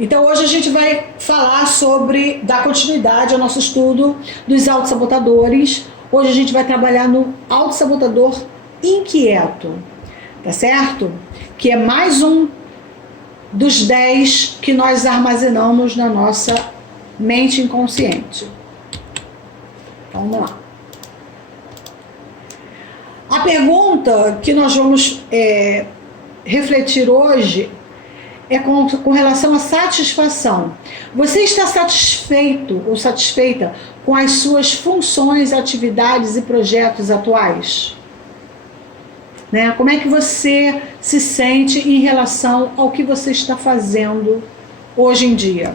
Então hoje a gente vai falar sobre, dar continuidade ao nosso estudo dos autossabotadores. Hoje a gente vai trabalhar no autossabotador inquieto, tá certo? Que é mais um dos 10 que nós armazenamos na nossa mente inconsciente. Vamos lá. A pergunta que nós vamos refletir hoje é com relação à satisfação. Você está satisfeito ou satisfeita com as suas funções, atividades e projetos atuais? Né? Como é que você se sente em relação ao que você está fazendo hoje em dia?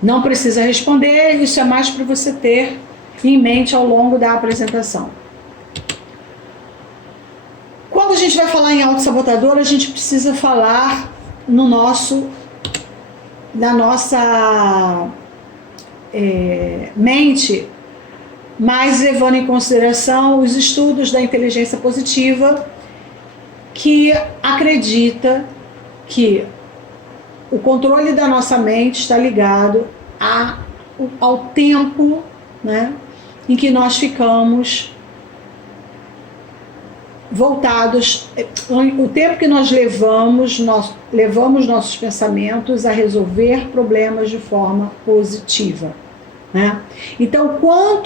Não precisa responder, isso é mais para você ter em mente ao longo da apresentação. Quando a gente vai falar em autossabotador, a gente precisa falar na nossa mente, mas levando em consideração os estudos da inteligência positiva, que acredita que o controle da nossa mente está ligado ao tempo, né, em que nós ficamos voltados, o tempo que nós levamos nossos pensamentos a resolver problemas de forma positiva, né? Então, qual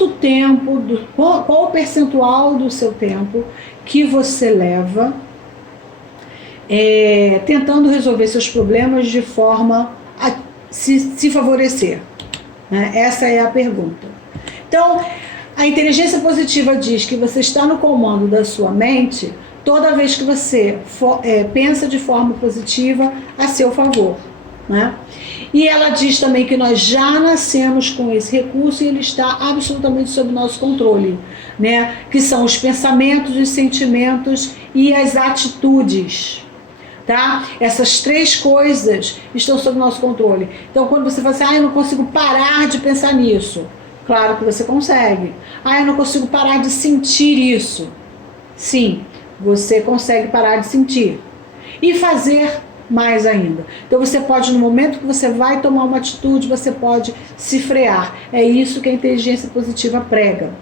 o percentual do seu tempo que você leva tentando resolver seus problemas de forma a se favorecer, né? Essa é a pergunta. Então, a inteligência positiva diz que você está no comando da sua mente toda vez que você pensa de forma positiva a seu favor, né? E ela diz também que nós já nascemos com esse recurso e ele está absolutamente sob nosso controle, né? Que são os pensamentos, os sentimentos e as atitudes, tá? Essas três coisas estão sob nosso controle. Então, quando você fala assim, eu não consigo parar de pensar nisso, claro que você consegue. Eu não consigo parar de sentir isso. Sim, você consegue parar de sentir. E fazer mais ainda. Então você pode, no momento que você vai tomar uma atitude, você pode se frear. É isso que a inteligência positiva prega.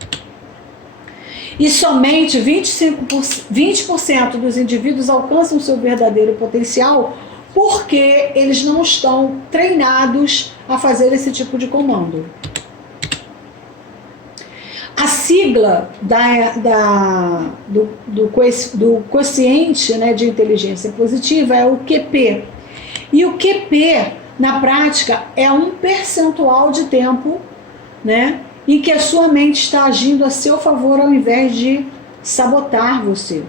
E somente 20% dos indivíduos alcançam seu verdadeiro potencial porque eles não estão treinados a fazer esse tipo de comando. A sigla do quociente, né, de inteligência positiva é o QP. E o QP, na prática, é um percentual de tempo, né, em que a sua mente está agindo a seu favor ao invés de sabotar você.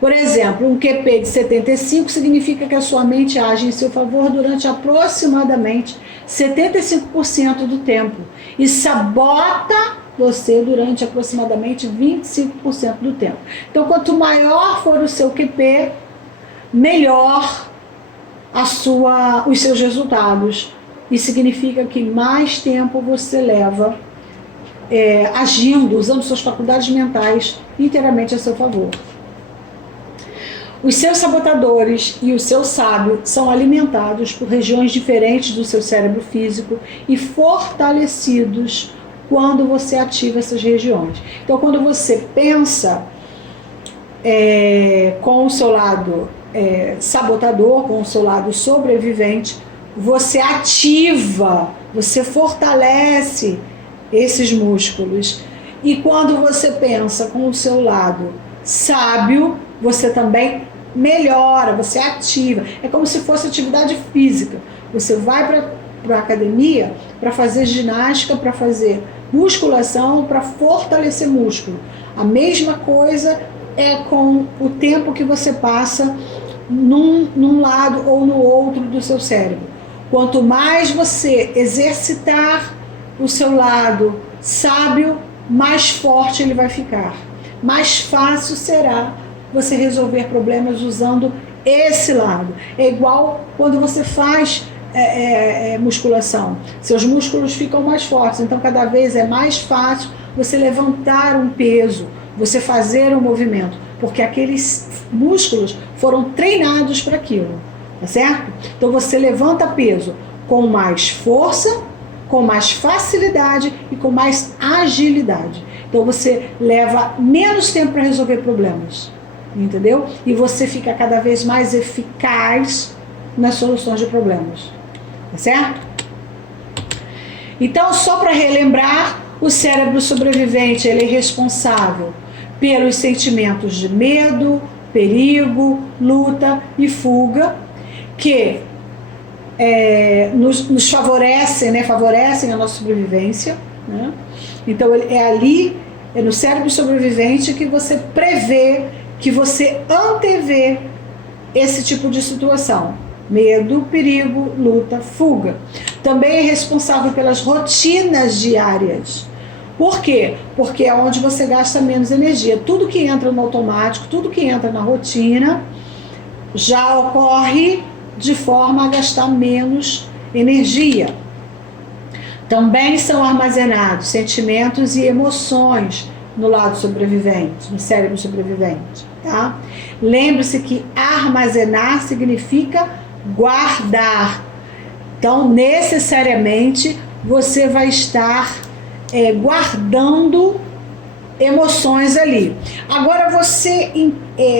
Por exemplo, um QP de 75 significa que a sua mente age em seu favor durante aproximadamente 75% do tempo e sabota você durante aproximadamente 25% do tempo. Então, quanto maior for o seu QP, melhor os seus resultados. E significa que mais tempo você leva agindo, usando suas faculdades mentais inteiramente a seu favor. Os seus sabotadores e o seu sábio são alimentados por regiões diferentes do seu cérebro físico e fortalecidos quando você ativa essas regiões. Então, quando você pensa com o seu lado sabotador, com o seu lado sobrevivente, você ativa, você fortalece esses músculos. E quando você pensa com o seu lado sábio, você também melhora, você ativa. É como se fosse atividade física. Você vai para a academia para fazer ginástica, para fazer musculação, para fortalecer músculo. A mesma coisa é com o tempo que você passa num lado ou no outro do seu cérebro. Quanto mais você exercitar o seu lado sábio, mais forte ele vai ficar. Mais fácil será você resolver problemas usando esse lado. É igual quando você faz musculação. Seus músculos ficam mais fortes, então cada vez é mais fácil você levantar um peso, você fazer um movimento, porque aqueles músculos foram treinados para aquilo. tá certo? Então você levanta peso com mais força, com mais facilidade e com mais agilidade. Então você leva menos tempo para resolver problemas, entendeu? E você fica cada vez mais eficaz nas soluções de problemas, tá certo? Então, só para relembrar, o cérebro sobrevivente ele é responsável pelos sentimentos de medo, perigo, luta e fuga, que nos favorecem, né, favorecem a nossa sobrevivência, né? Então é ali, é no cérebro sobrevivente que você prevê, que você antevê esse tipo de situação: medo, perigo, luta, fuga. Também é responsável pelas rotinas diárias. Por quê? Porque é onde você gasta menos energia. Tudo que entra no automático, tudo que entra na rotina, já ocorre de forma a gastar menos energia. Também são armazenados sentimentos e emoções no lado sobrevivente, no cérebro sobrevivente, tá? Lembre-se que armazenar significa guardar. Então, necessariamente, você vai estar guardando emoções ali. Agora você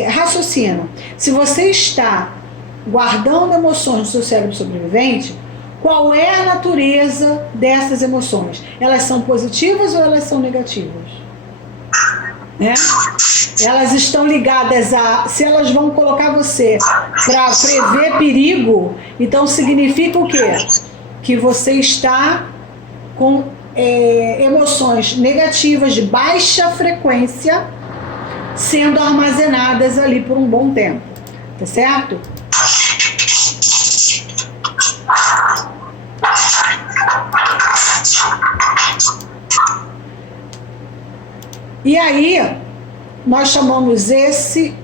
raciocina. Se você está guardando emoções no seu cérebro sobrevivente, qual é a natureza dessas emoções? Elas são positivas ou elas são negativas? Né? Elas estão ligadas a... Se elas vão colocar você para prever perigo, então significa o quê? Que você está com emoções negativas de baixa frequência sendo armazenadas ali por um bom tempo, tá certo? E aí nós chamamos esse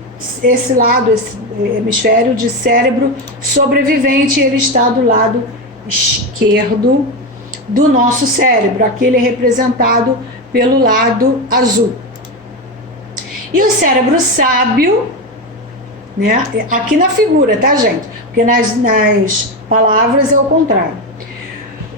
lado, esse hemisfério de cérebro sobrevivente, ele está do lado esquerdo do nosso cérebro. Aqui ele é representado pelo lado azul. E o cérebro sábio, né? Aqui na figura, tá, gente? Porque nas palavras é o contrário.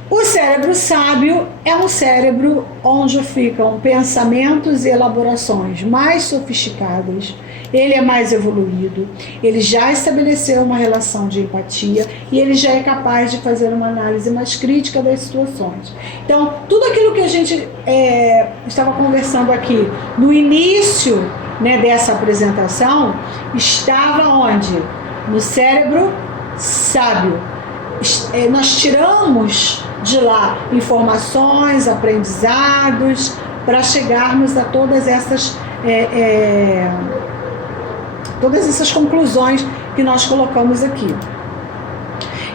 O cérebro sábio é um cérebro onde ficam pensamentos e elaborações mais sofisticadas. Ele é mais evoluído, ele já estabeleceu uma relação de empatia e ele já é capaz de fazer uma análise mais crítica das situações. Então, tudo aquilo que a gente estava conversando aqui no início, né, dessa apresentação, estava onde? No cérebro sábio. Nós tiramos de lá informações, aprendizados, para chegarmos a todas essas conclusões que nós colocamos aqui.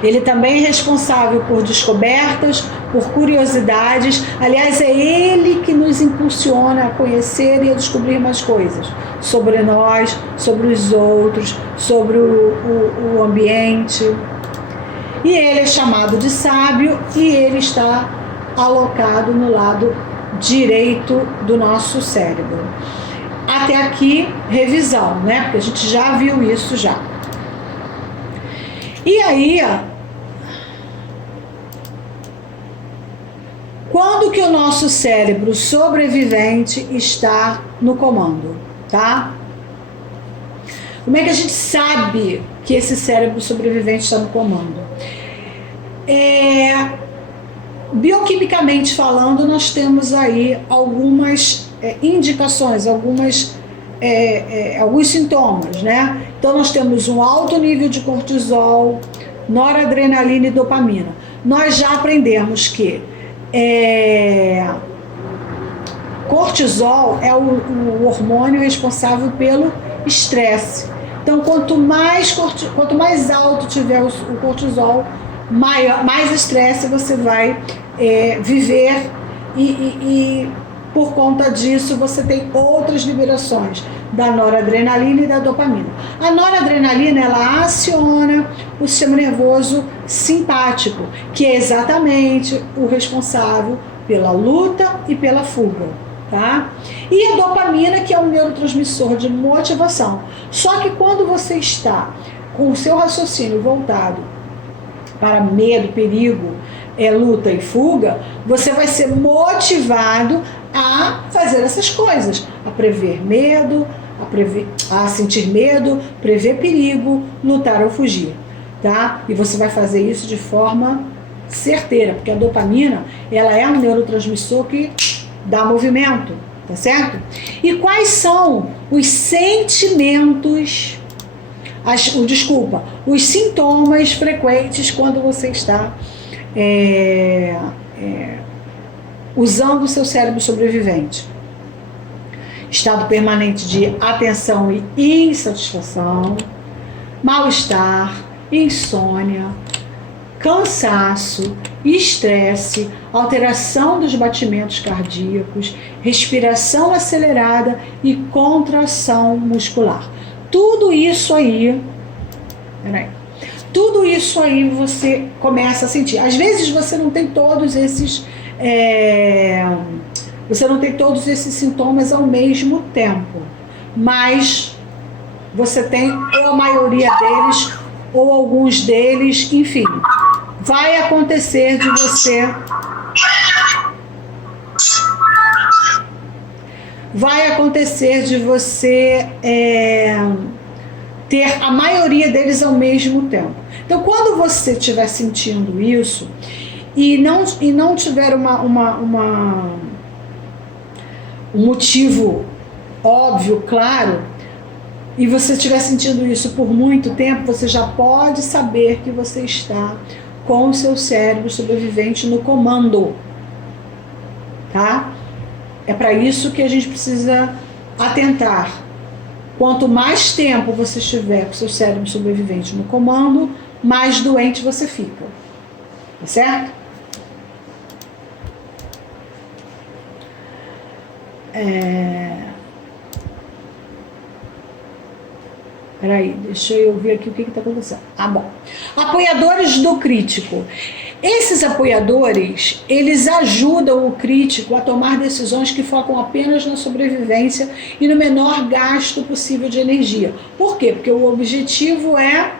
Ele também é responsável por descobertas, por curiosidades. Aliás, é ele que nos impulsiona a conhecer e a descobrir mais coisas sobre nós, sobre os outros, sobre o ambiente. E ele é chamado de sábio e ele está alocado no lado direito do nosso cérebro. Até aqui, revisão, né? Porque a gente já viu isso já. E aí, quando que o nosso cérebro sobrevivente está no comando, tá? Como é que a gente sabe que esse cérebro sobrevivente está no comando? Bioquimicamente falando, nós temos aí algumas indicações, alguns sintomas, né? Então nós temos um alto nível de cortisol, noradrenalina e dopamina. Nós já aprendemos que cortisol é o hormônio responsável pelo estresse. Então quanto mais alto tiver o cortisol, mais estresse você vai viver e por conta disso você tem outras liberações da noradrenalina e da dopamina. A noradrenalina, ela aciona o sistema nervoso simpático, que é exatamente o responsável pela luta e pela fuga, tá? E a dopamina, que é um neurotransmissor de motivação. Só que quando você está com o seu raciocínio voltado para medo, perigo, luta e fuga, você vai ser motivado a fazer essas coisas, a prever medo, a sentir medo, prever perigo, lutar ou fugir, tá? E você vai fazer isso de forma certeira, porque a dopamina, ela é um neurotransmissor que dá movimento, tá certo? E quais são os sentimentos, os sintomas frequentes quando você está usando o seu cérebro sobrevivente? Estado permanente de atenção e insatisfação, mal-estar, insônia, cansaço, estresse, alteração dos batimentos cardíacos, respiração acelerada e contração muscular. Tudo isso aí você começa a sentir. Às vezes você não tem todos esses sintomas ao mesmo tempo, mas você tem ou a maioria deles ou alguns deles, enfim. Vai acontecer de você ter a maioria deles ao mesmo tempo. Então, quando você estiver sentindo isso e não tiver um motivo óbvio, claro, e você estiver sentindo isso por muito tempo, você já pode saber que você está com o seu cérebro sobrevivente no comando, tá? É para isso que a gente precisa atentar. Quanto mais tempo você estiver com o seu cérebro sobrevivente no comando, mais doente você fica, tá certo? Peraí, deixa eu ver aqui o que está acontecendo. Bom. Apoiadores do crítico. Esses apoiadores, eles ajudam o crítico a tomar decisões que focam apenas na sobrevivência e no menor gasto possível de energia. Por quê? Porque o objetivo é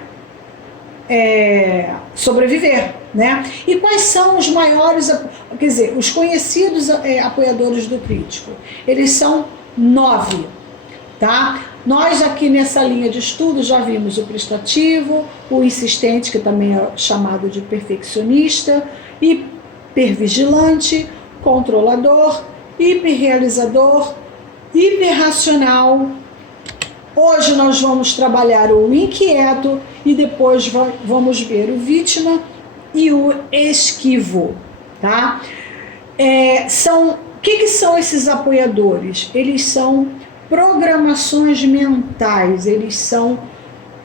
sobreviver, né? E quais são os maiores, quer dizer, os conhecidos apoiadores do crítico? Eles são 9, tá? Nós aqui nessa linha de estudo já vimos o prestativo, o insistente, que também é chamado de perfeccionista, hipervigilante, controlador, hiperrealizador, hiperracional. Hoje nós vamos trabalhar o inquieto e depois vamos ver o vítima e o esquivo, tá? O que são esses apoiadores? Eles são programações mentais, eles são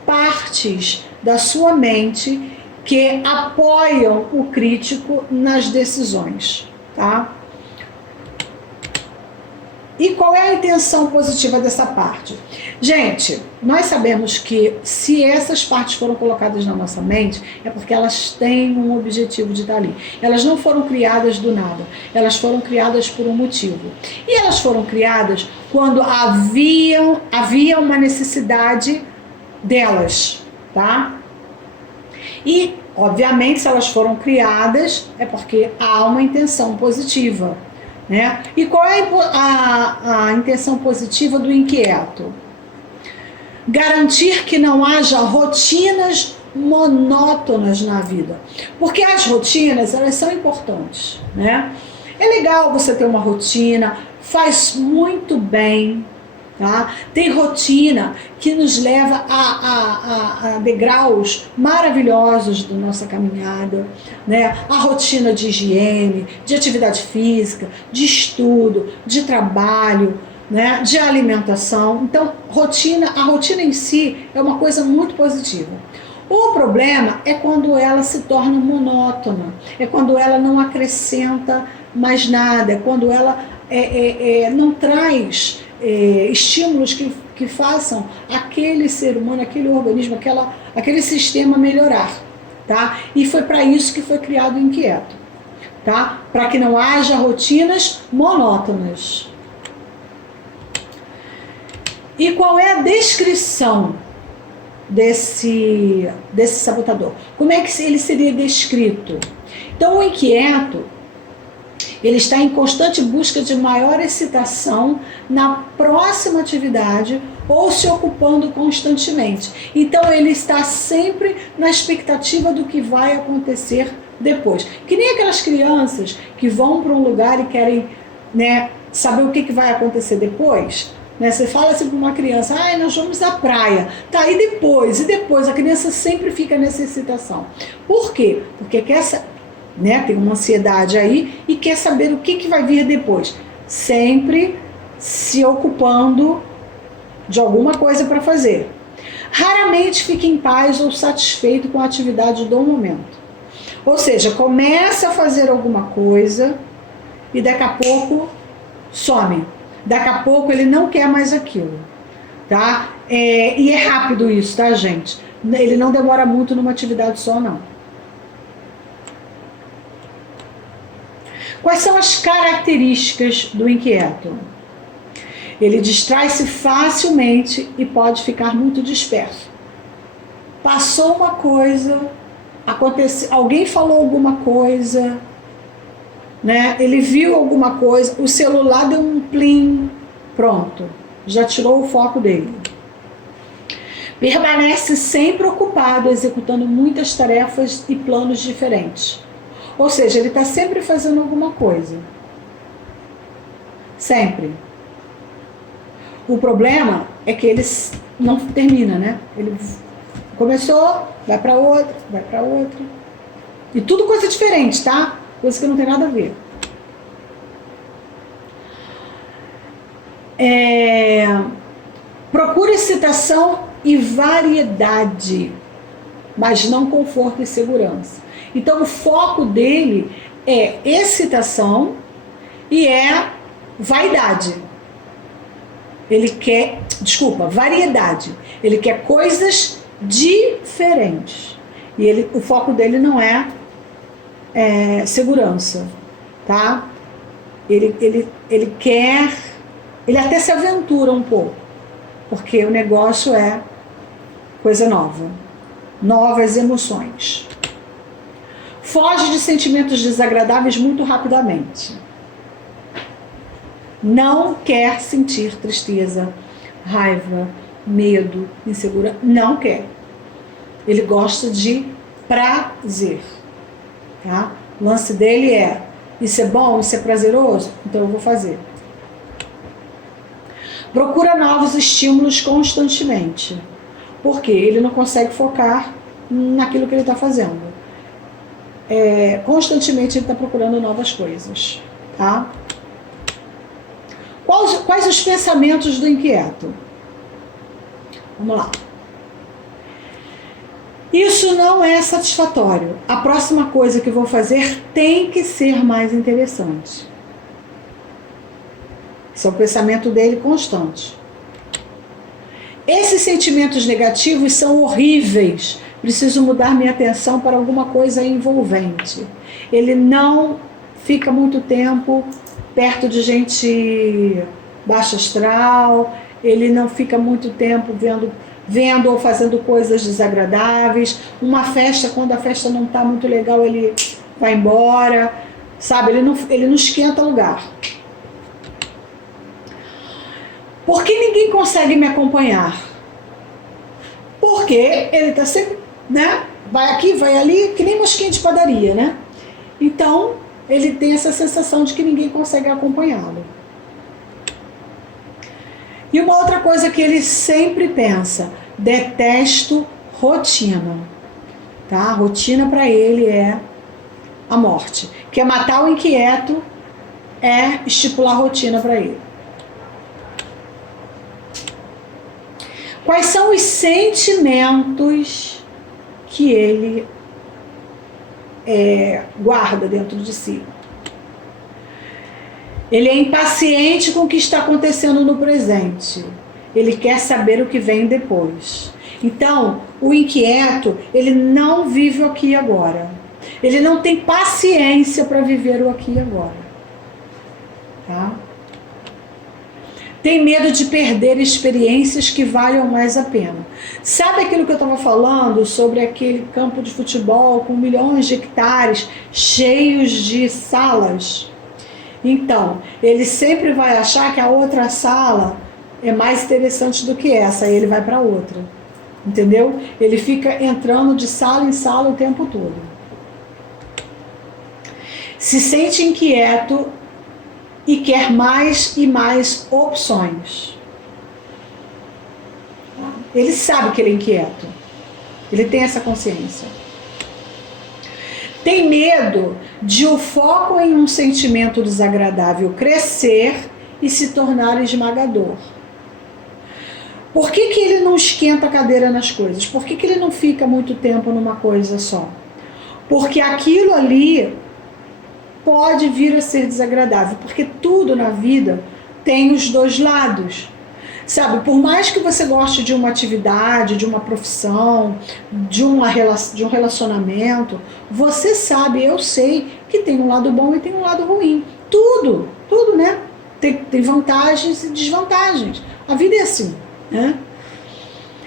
partes da sua mente que apoiam o crítico nas decisões, tá? E qual é a intenção positiva dessa parte? Gente, nós sabemos que se essas partes foram colocadas na nossa mente, é porque elas têm um objetivo de estar ali. Elas não foram criadas do nada, elas foram criadas por um motivo. E elas foram criadas quando havia uma necessidade delas, tá? E, obviamente, se elas foram criadas, é porque há uma intenção positiva, né? E qual é a intenção positiva do inquieto? Garantir que não haja rotinas monótonas na vida. Porque as rotinas, elas são importantes, né? É legal você ter uma rotina, faz muito bem, tá? Tem rotina que nos leva a degraus maravilhosos da nossa caminhada, né? A rotina de higiene, de atividade física, de estudo, de trabalho, né? De alimentação. Então, a rotina em si é uma coisa muito positiva. O problema é quando ela se torna monótona, é quando ela não acrescenta mais nada, é quando ela não traz estímulos que façam aquele ser humano, aquele organismo, aquele sistema melhorar, tá? E foi para isso que foi criado o inquieto, tá? Para que não haja rotinas monótonas. E qual é a descrição desse sabotador. Como é que ele seria descrito? Então, o inquieto, ele está em constante busca de maior excitação na próxima atividade ou se ocupando constantemente. Então, ele está sempre na expectativa do que vai acontecer depois. Que nem aquelas crianças que vão para um lugar e querem, né, saber o que vai acontecer depois. Né? Você fala assim para uma criança, nós vamos à praia. Tá, e depois? E depois? A criança sempre fica nessa excitação. Por quê? Porque quer né, tem uma ansiedade aí e quer saber o que vai vir depois. Sempre se ocupando de alguma coisa para fazer. Raramente fica em paz ou satisfeito com a atividade do momento. Ou seja, começa a fazer alguma coisa e daqui a pouco some. Daqui a pouco ele não quer mais aquilo. Tá? E é rápido isso, tá, gente? Ele não demora muito numa atividade só, não. Quais são as características do inquieto? Ele distrai-se facilmente e pode ficar muito disperso. Passou uma coisa, alguém falou alguma coisa, né? Ele viu alguma coisa, o celular deu um plim, pronto, já tirou o foco dele. Permanece sempre ocupado, executando muitas tarefas e planos diferentes. Ou seja, ele está sempre fazendo alguma coisa. Sempre. O problema é que ele não termina, né? Ele começou, vai para outra, vai para outra. E tudo coisa diferente, tá? Coisa que não tem nada a ver. Procura excitação e variedade, mas não conforto e segurança. Então o foco dele é excitação e é vaidade. Ele quer, variedade. Ele quer coisas diferentes. E o foco dele não é segurança, tá? Ele quer, ele até se aventura um pouco, porque o negócio é coisa nova, novas emoções. Foge de sentimentos desagradáveis muito rapidamente. Não quer sentir tristeza, raiva, medo, insegurança. Não quer. Ele gosta de prazer. Tá? O lance dele é, isso é bom, isso é prazeroso? Então eu vou fazer. Procura novos estímulos constantemente. Porque ele não consegue focar naquilo que ele está fazendo. Constantemente ele está procurando novas coisas. Tá? Quais os pensamentos do inquieto? Vamos lá. Isso não é satisfatório. A próxima coisa que eu vou fazer tem que ser mais interessante. Esse é o pensamento dele constante. Esses sentimentos negativos são horríveis. Preciso mudar minha atenção para alguma coisa envolvente. Ele não fica muito tempo perto de gente baixa astral, ele não fica muito tempo vendo ou fazendo coisas desagradáveis. Uma festa, quando a festa não está muito legal, ele vai embora, sabe? Ele não esquenta lugar. Por que ninguém consegue me acompanhar? Porque ele está sempre, né? Vai aqui, vai ali, que nem mosquinha de padaria, né? Então, ele tem essa sensação de que ninguém consegue acompanhá-lo. E uma outra coisa que ele sempre pensa, detesto rotina. Tá? A rotina para ele é a morte. Quer matar o inquieto é estipular rotina para ele. Quais são os sentimentos que ele guarda dentro de si? Ele é impaciente com o que está acontecendo no presente. Ele quer saber o que vem depois. Então, o inquieto, ele não vive o aqui e agora. Ele não tem paciência para viver o aqui e agora. Tá? Tem medo de perder experiências que valham mais a pena. Sabe aquilo que eu estava falando sobre aquele campo de futebol com milhões de hectares, cheios de salas? Então, ele sempre vai achar que a outra sala é mais interessante do que essa, aí ele vai para outra. Entendeu? Ele fica entrando de sala em sala o tempo todo. Se sente inquieto e quer mais e mais opções. Ele sabe que ele é inquieto. Ele tem essa consciência. Tem medo de o foco em um sentimento desagradável crescer e se tornar esmagador. Por que ele não esquenta a cadeira nas coisas? Por que ele não fica muito tempo numa coisa só? Porque aquilo ali pode vir a ser desagradável, porque tudo na vida tem os dois lados. Sabe, por mais que você goste de uma atividade, de uma profissão, de um relacionamento, você sabe, eu sei, que tem um lado bom e tem um lado ruim. Tudo, né? Tem vantagens e desvantagens. A vida é assim, né?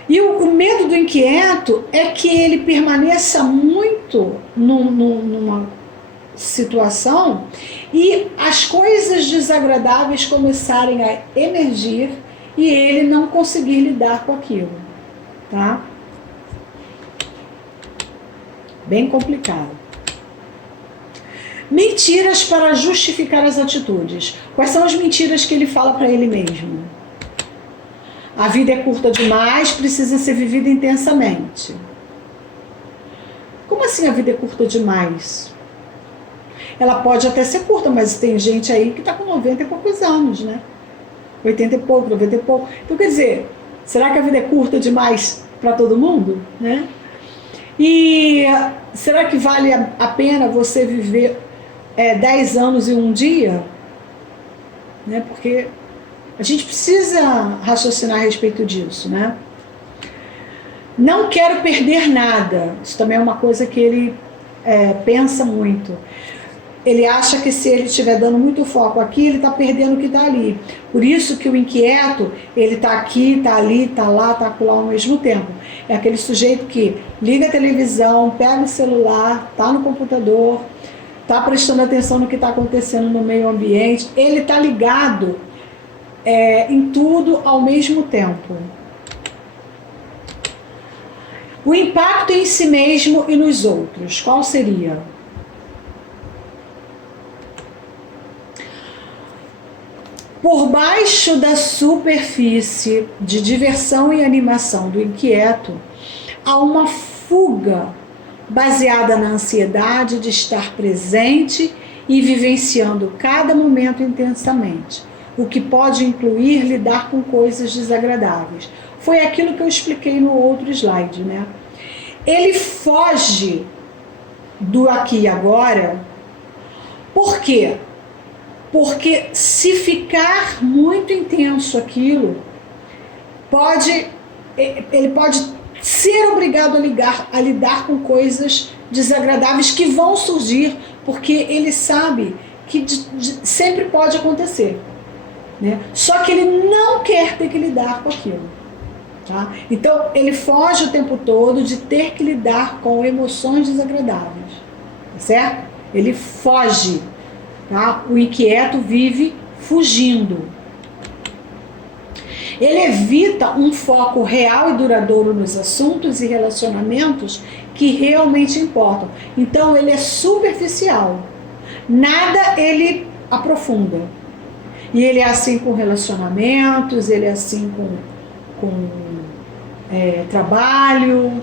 E o medo do inquieto é que ele permaneça muito numa situação e as coisas desagradáveis começarem a emergir e ele não conseguir lidar com aquilo, tá? Bem complicado. Mentiras para justificar as atitudes. Quais são as mentiras que ele fala para ele mesmo? A vida é curta demais, precisa ser vivida intensamente. Como assim a vida é curta demais? Ela pode até ser curta, mas tem gente aí que está com 90 e poucos anos, né? 80 e pouco, 90 e pouco. Então, quer dizer, será que a vida é curta demais para todo mundo? Né? E será que vale a pena você viver 10 anos e um dia? Né? Porque a gente precisa raciocinar a respeito disso, né? Não quero perder nada. Isso também é uma coisa que ele pensa muito. Ele acha que se ele estiver dando muito foco aqui, ele está perdendo o que está ali. Por isso que o inquieto, ele está aqui, está ali, está lá, está acolá ao mesmo tempo. É aquele sujeito que liga a televisão, pega o celular, está no computador, está prestando atenção no que está acontecendo no meio ambiente. Ele está ligado em tudo ao mesmo tempo. O impacto em si mesmo e nos outros, qual seria? Por baixo da superfície de diversão e animação do inquieto, há uma fuga baseada na ansiedade de estar presente e vivenciando cada momento intensamente, o que pode incluir lidar com coisas desagradáveis. Foi aquilo que eu expliquei no outro slide, né? Ele foge do aqui e agora. Por quê? Porque se ficar muito intenso aquilo, ele pode ser obrigado a lidar com coisas desagradáveis que vão surgir, porque ele sabe que sempre pode acontecer, né? Só que ele não quer ter que lidar com aquilo, tá? Então ele foge o tempo todo de ter que lidar com emoções desagradáveis, tá certo? Ele foge. Tá? O inquieto vive fugindo. Ele evita um foco real e duradouro nos assuntos e relacionamentos que realmente importam. Então ele é superficial. Nada ele aprofunda. E ele é assim com relacionamentos, ele é assim com trabalho,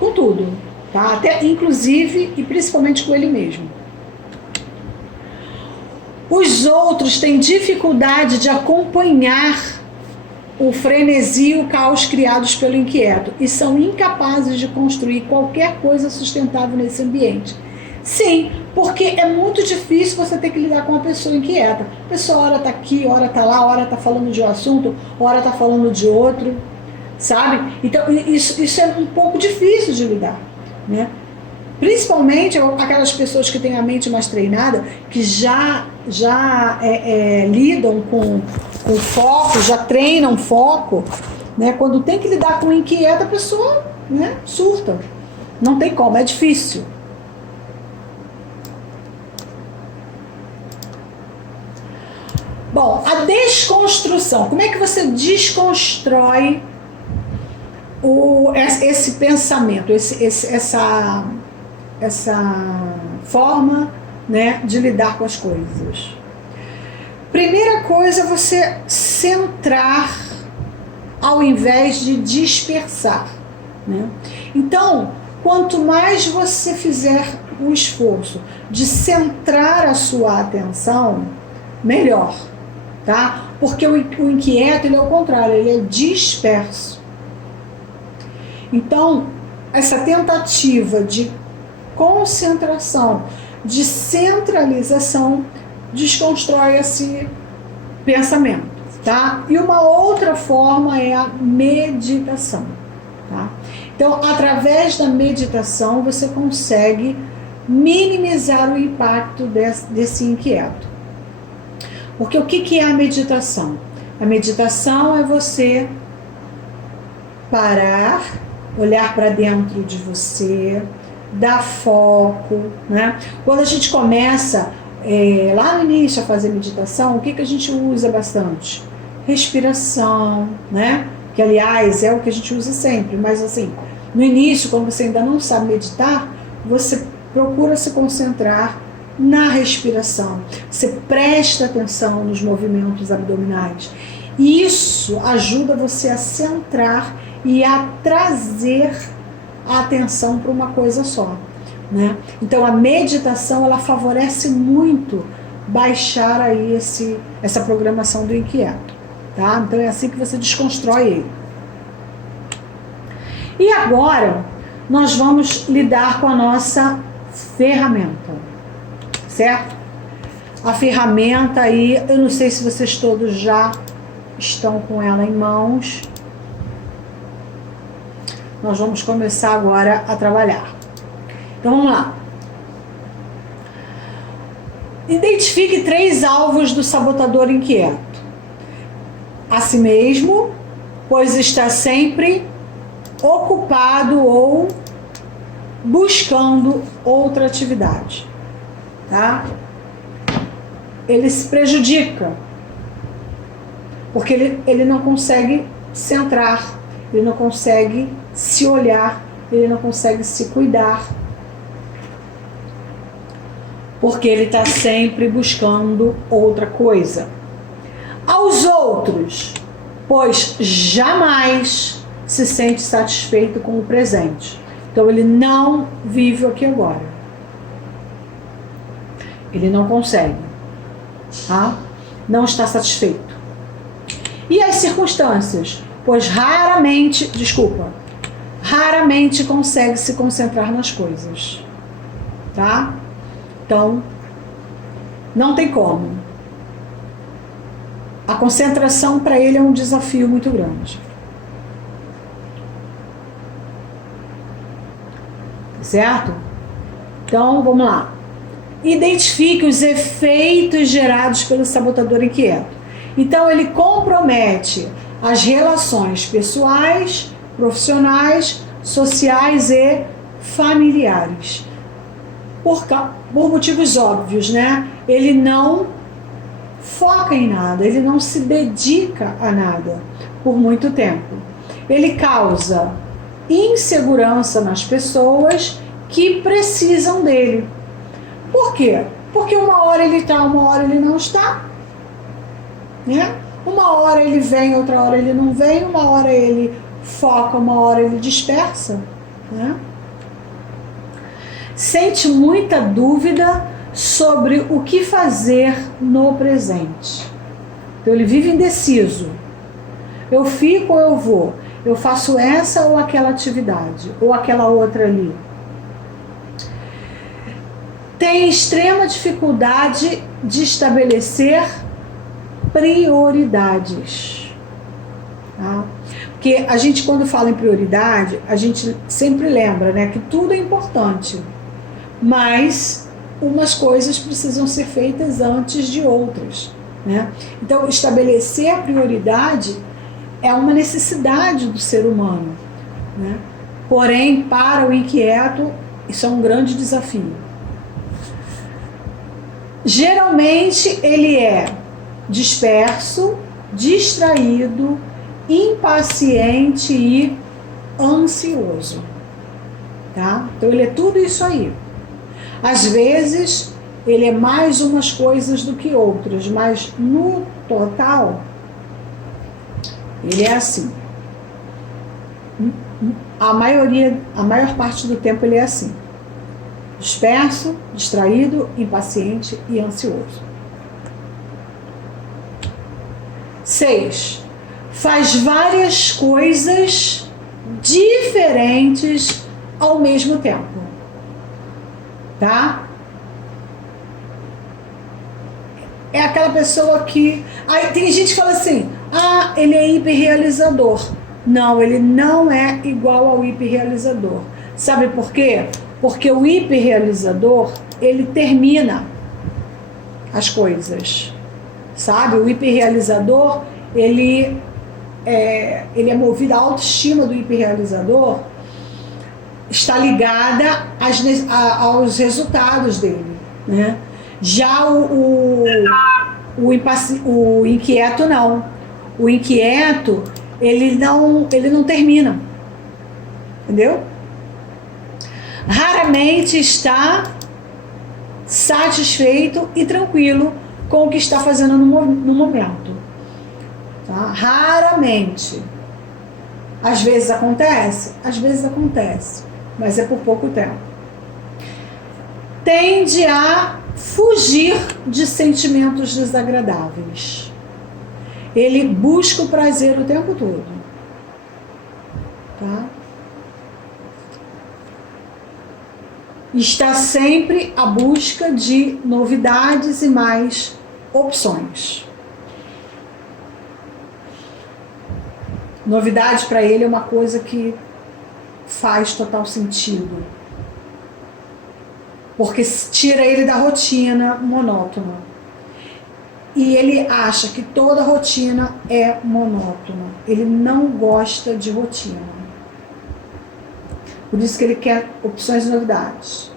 com tudo. Tá? Até, inclusive e principalmente com ele mesmo. Os outros têm dificuldade de acompanhar o frenesi e o caos criados pelo inquieto e são incapazes de construir qualquer coisa sustentável nesse ambiente. Sim, porque é muito difícil você ter que lidar com uma pessoa inquieta. A pessoa hora está aqui, hora está lá, hora está falando de um assunto, hora está falando de outro, sabe? Então isso é um pouco difícil de lidar, né? Principalmente aquelas pessoas que têm a mente mais treinada, que já lidam com foco, já treinam foco, né? Quando tem que lidar com o inquieto, a pessoa, né, surta. Não tem como, é difícil. Bom, a desconstrução. Como é que você desconstrói esse pensamento, essa forma, né, de lidar com as coisas? Primeira coisa é você centrar ao invés de dispersar, né? Então, quanto mais você fizer o esforço de centrar a sua atenção, melhor, tá? Porque o inquieto, ele é o contrário, ele é disperso. Então, essa tentativa de concentração, de centralização, desconstrói esse pensamento, tá? E uma outra forma é a meditação, tá? Então, através da meditação, você consegue minimizar o impacto desse inquieto. Porque o que é a meditação? A meditação é você parar, olhar para dentro de você, dar foco, né? Quando a gente começa lá no início a fazer meditação, o que a gente usa bastante? Respiração, né? Que aliás é o que a gente usa sempre, mas assim, no início, quando você ainda não sabe meditar, você procura se concentrar na respiração, você presta atenção nos movimentos abdominais. Isso ajuda você a centrar e a trazer a atenção para uma coisa só, né? Então a meditação, ela favorece muito baixar aí essa programação do inquieto, tá? Então é assim que você desconstrói ele. E agora nós vamos lidar com a nossa ferramenta, certo? A ferramenta aí, eu não sei se vocês todos já estão com ela em mãos. Nós vamos começar agora a trabalhar. Então vamos lá. Identifique 3 alvos do sabotador inquieto. A si mesmo, pois está sempre ocupado ou buscando outra atividade, tá? Ele se prejudica, porque ele não consegue centrar, ele não consegue se olhar, ele não consegue se cuidar, porque ele está sempre buscando outra coisa. Aos outros, pois jamais se sente satisfeito com o presente. Então ele não vive o aqui e agora. Ele não consegue, tá? Não está satisfeito. E as circunstâncias? Pois raramente consegue se concentrar nas coisas, tá? Então, não tem como. A concentração para ele é um desafio muito grande. Certo? Então, vamos lá. Identifique os efeitos gerados pelo sabotador inquieto. Então, ele compromete as relações pessoais, profissionais, sociais e familiares. Por motivos óbvios, né? Ele não foca em nada, ele não se dedica a nada por muito tempo. Ele causa insegurança nas pessoas que precisam dele. Por quê? Porque uma hora ele está, uma hora ele não está, né? Uma hora ele vem, outra hora ele não vem, uma hora ele foca, uma hora ele dispersa, né? Sente muita dúvida sobre o que fazer no presente. Então ele vive indeciso. Eu fico ou eu vou? Eu faço essa ou aquela atividade? Ou aquela outra ali? Tem extrema dificuldade de estabelecer prioridades. Tá? Porque a gente, quando fala em prioridade, a gente sempre lembra, né, que tudo é importante. mas umas coisas precisam ser feitas antes de outras, né? Então, estabelecer a prioridade é uma necessidade do ser humano, né? Porém, para o inquieto, isso é um grande desafio. Geralmente, ele é disperso, distraído, impaciente e ansioso, tá? Então, ele é tudo isso aí. Às vezes, ele é mais umas coisas do que outras, mas no total, ele é assim. A maior parte do tempo ele é assim. Disperso, distraído, impaciente e ansioso. 6. Faz várias coisas diferentes ao mesmo tempo. Tá? É aquela pessoa que... Aí tem gente que fala assim, ele é hiperrealizador. Não, ele não é igual ao hiperrealizador. Sabe por quê? Porque o hiperrealizador, ele termina as coisas. Sabe? O hiperrealizador, ele é movido, a autoestima do hiperrealizador está ligada aos resultados dele, né? Já o inquieto não. O inquieto, ele não termina, entendeu? Raramente está satisfeito e tranquilo com o que está fazendo no momento, tá? Raramente. Às vezes acontece, mas é por pouco tempo. Tende a fugir de sentimentos desagradáveis. Ele busca o prazer o tempo todo, tá? Está sempre à busca de novidades e mais opções. Novidade para ele é uma coisa que faz total sentido, porque tira ele da rotina monótona. E ele acha que toda rotina é monótona. Ele não gosta de rotina. Por isso que ele quer opções e novidades.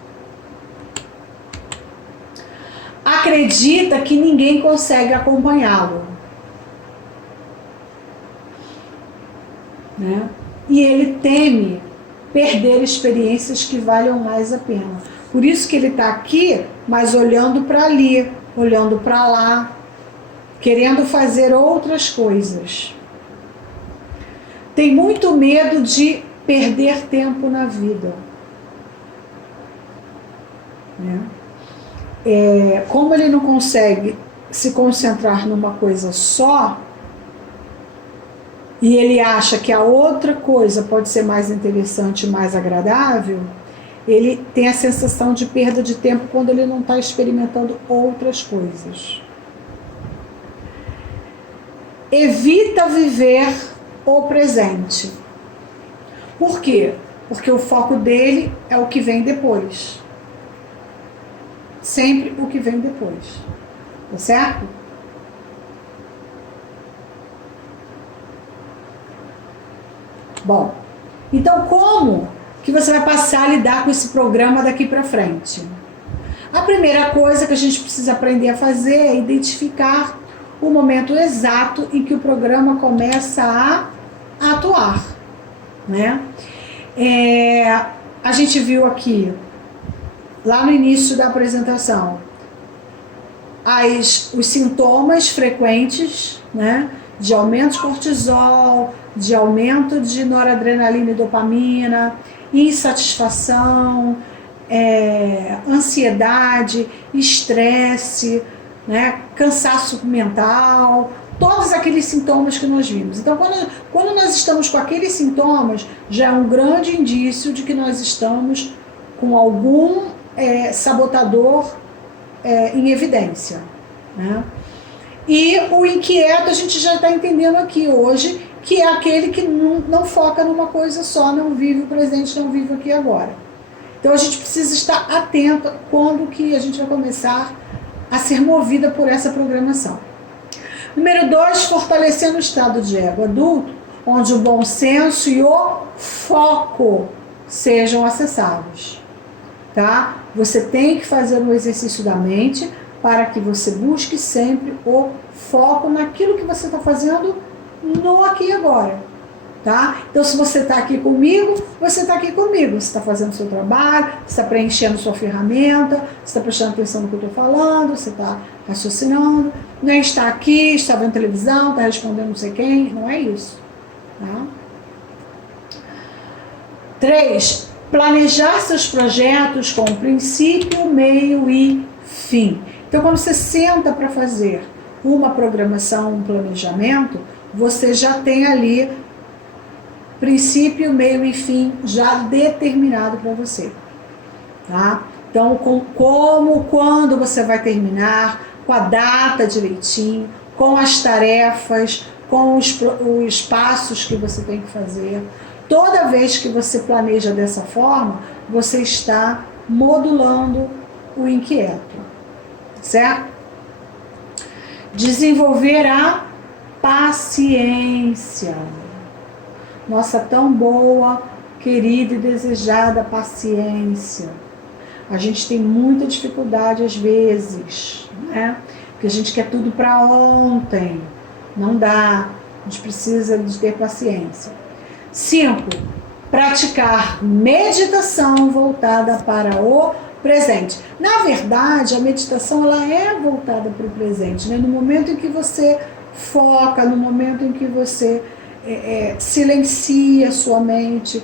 Acredita que ninguém consegue acompanhá-lo, né? E ele teme perder experiências que valham mais a pena. Por isso que ele está aqui, mas olhando para ali, olhando para lá, querendo fazer outras coisas. Tem muito medo de perder tempo na vida, né? Como ele não consegue se concentrar numa coisa só, e ele acha que a outra coisa pode ser mais interessante, mais agradável, ele tem a sensação de perda de tempo quando ele não está experimentando outras coisas. Evita viver o presente. Por quê? Porque o foco dele é o que vem depois. Sempre o que vem depois. Tá certo? Bom, então como que você vai passar a lidar com esse programa daqui para frente? A primeira coisa que a gente precisa aprender a fazer é identificar o momento exato em que o programa começa a atuar, né? A gente viu aqui, lá no início da apresentação, os sintomas frequentes, né? De aumento de cortisol, de aumento de noradrenalina e dopamina, insatisfação, ansiedade, estresse, né, cansaço mental, todos aqueles sintomas que nós vimos. Então, quando nós estamos com aqueles sintomas, já é um grande indício de que nós estamos com algum sabotador em evidência, né? E o inquieto a gente já está entendendo aqui hoje, que é aquele que não foca numa coisa só, não vive o presente, não vive aqui agora. Então a gente precisa estar atento quando que a gente vai começar a ser movida por essa programação. Número 2, fortalecendo o estado de ego adulto, onde o bom senso e o foco sejam acessados. Tá? Você tem que fazer um exercício da mente para que você busque sempre o foco naquilo que você está fazendo no aqui e agora. Tá? Então, se você está aqui comigo, você está aqui comigo. Você está fazendo o seu trabalho, você está preenchendo sua ferramenta, você está prestando atenção no que eu estou falando, você está raciocinando. Não é estar aqui, está vendo televisão, está respondendo não sei quem. Não é isso. Tá? 3. Planejar seus projetos com princípio, meio e fim. Então, quando você senta para fazer uma programação, um planejamento, você já tem ali princípio, meio e fim já determinado para você. Tá? Então, como, quando você vai terminar, com a data direitinho, com as tarefas, com os passos que você tem que fazer. Toda vez que você planeja dessa forma, você está modulando o inquieto, certo? Desenvolver a paciência. Nossa, tão boa, querida e desejada paciência. A gente tem muita dificuldade às vezes, né? Porque a gente quer tudo para ontem. Não dá. A gente precisa de ter paciência. 5. Praticar meditação voltada para o presente. Na verdade, a meditação ela é voltada para o presente, né? No momento em que você foca, no momento em que você silencia a sua mente,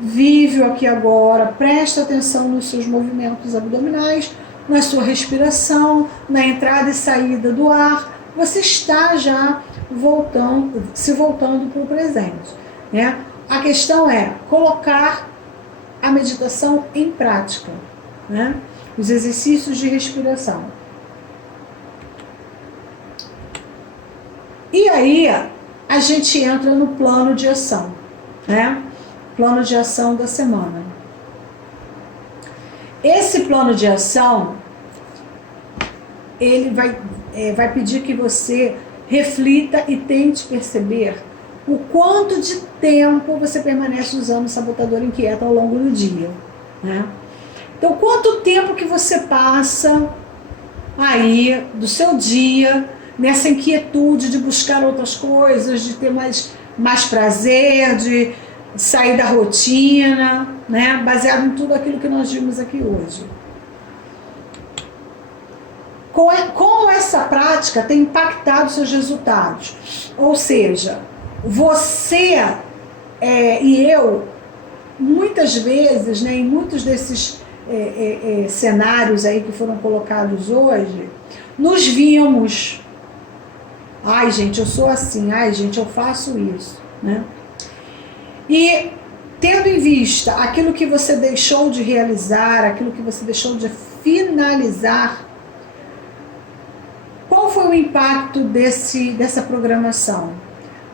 vive o aqui e agora, presta atenção nos seus movimentos abdominais, na sua respiração, na entrada e saída do ar, você está já se voltando para o presente. Né? A questão é colocar a meditação em prática, né? Os exercícios de respiração. E aí a gente entra no plano de ação, né? Plano de ação da semana. Esse plano de ação, ele vai pedir que você reflita e tente perceber o quanto de tempo você permanece usando o sabotador inquieto ao longo do dia, né? Então, quanto tempo que você passa aí do seu dia nessa inquietude de buscar outras coisas, de ter mais prazer, de sair da rotina, né? Baseado em tudo aquilo que nós vimos aqui hoje. Como essa prática tem impactado seus resultados? Ou seja, você e eu, muitas vezes, né, em muitos desses cenários aí que foram colocados hoje, nos víamos, ai gente, eu sou assim, ai gente, eu faço isso, né? E tendo em vista aquilo que você deixou de realizar, aquilo que você deixou de finalizar, qual foi o impacto dessa programação?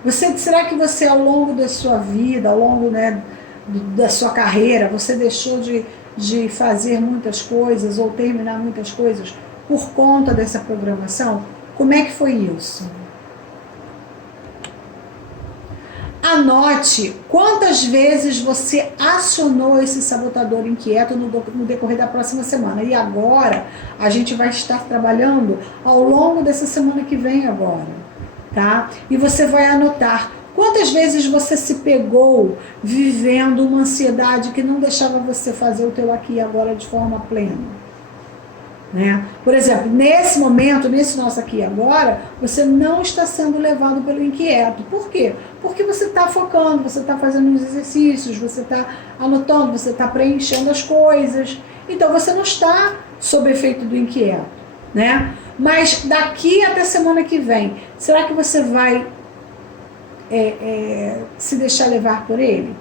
Será que você, ao longo da sua vida, ao longo, né, da sua carreira, você deixou de fazer muitas coisas ou terminar muitas coisas por conta dessa programação? Como é que foi isso? Anote quantas vezes você acionou esse sabotador inquieto no decorrer da próxima semana. E agora, a gente vai estar trabalhando ao longo dessa semana que vem agora, tá? E você vai anotar quantas vezes você se pegou vivendo uma ansiedade que não deixava você fazer o teu aqui e agora de forma plena. Né? Por exemplo, nesse momento, nesse nosso aqui e agora, você não está sendo levado pelo inquieto. Por quê? Porque você está focando, você está fazendo os exercícios, você está anotando, você está preenchendo as coisas. Então você não está sob efeito do inquieto, né? Mas daqui até semana que vem, será que você vai se deixar levar por ele?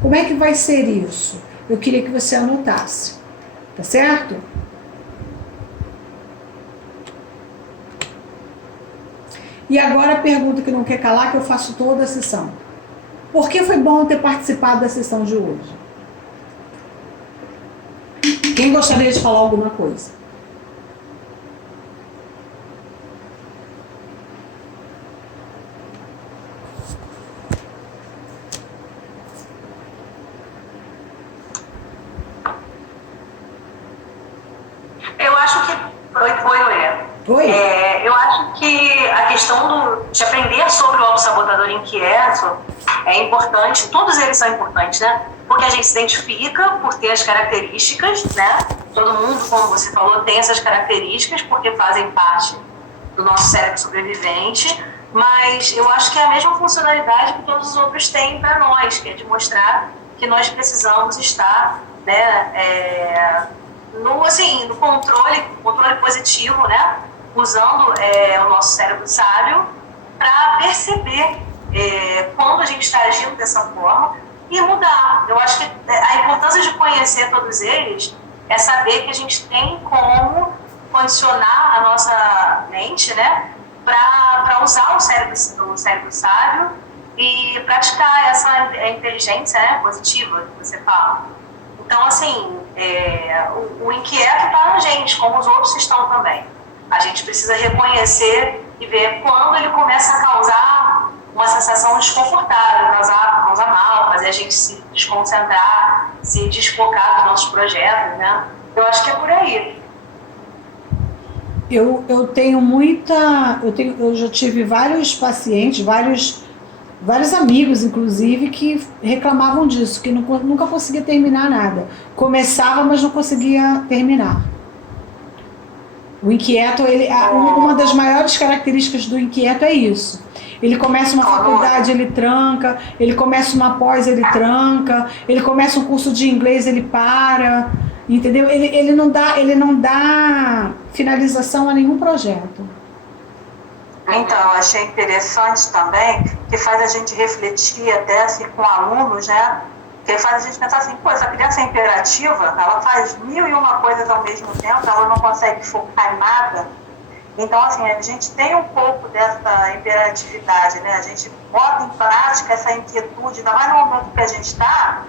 Como é que vai ser isso? Eu queria que você anotasse, tá certo? E agora a pergunta que não quer calar, que eu faço toda a sessão. Por que foi bom ter participado da sessão de hoje? Quem gostaria de falar alguma coisa? Eu acho que... Oi, Lê. Oi. Eu acho que a questão de aprender sobre o autossabotador inquieto é importante, todos eles são importantes, né? Porque a gente se identifica por ter as características, né? Todo mundo, como você falou, tem essas características porque fazem parte do nosso cérebro sobrevivente, mas eu acho que é a mesma funcionalidade que todos os outros têm para nós, que é de mostrar que nós precisamos estar, né, no controle positivo, né? Usando o nosso cérebro sábio para perceber quando a gente está agindo dessa forma e mudar. Eu acho que a importância de conhecer todos eles é saber que a gente tem como condicionar a nossa mente, né, para usar o cérebro sábio e praticar essa inteligência, né, positiva que você fala. Então, assim, o inquieto está na gente, como os outros estão também. A gente precisa reconhecer e ver quando ele começa a causar uma sensação desconfortável, causar mal, fazer a gente se desconcentrar, se desfocar dos nossos projetos, né? Eu acho que é por aí. Eu tenho eu já tive vários pacientes, vários amigos, inclusive, que reclamavam disso, que nunca conseguia terminar nada. Começava, mas não conseguia terminar. O inquieto, uma das maiores características do inquieto é isso. Ele começa uma faculdade, ele tranca, ele começa uma pós, ele tranca, ele começa um curso de inglês, ele para, entendeu? Ele não dá finalização a nenhum projeto. Então, eu achei interessante também, que faz a gente refletir até assim, com alunos, né? Que faz a gente pensar assim, pô, essa criança é imperativa, ela faz 1001 coisas ao mesmo tempo, ela não consegue focar em nada. Então, assim, a gente tem um pouco dessa imperatividade, né? A gente bota em prática essa inquietude, ainda mais no momento que a gente está,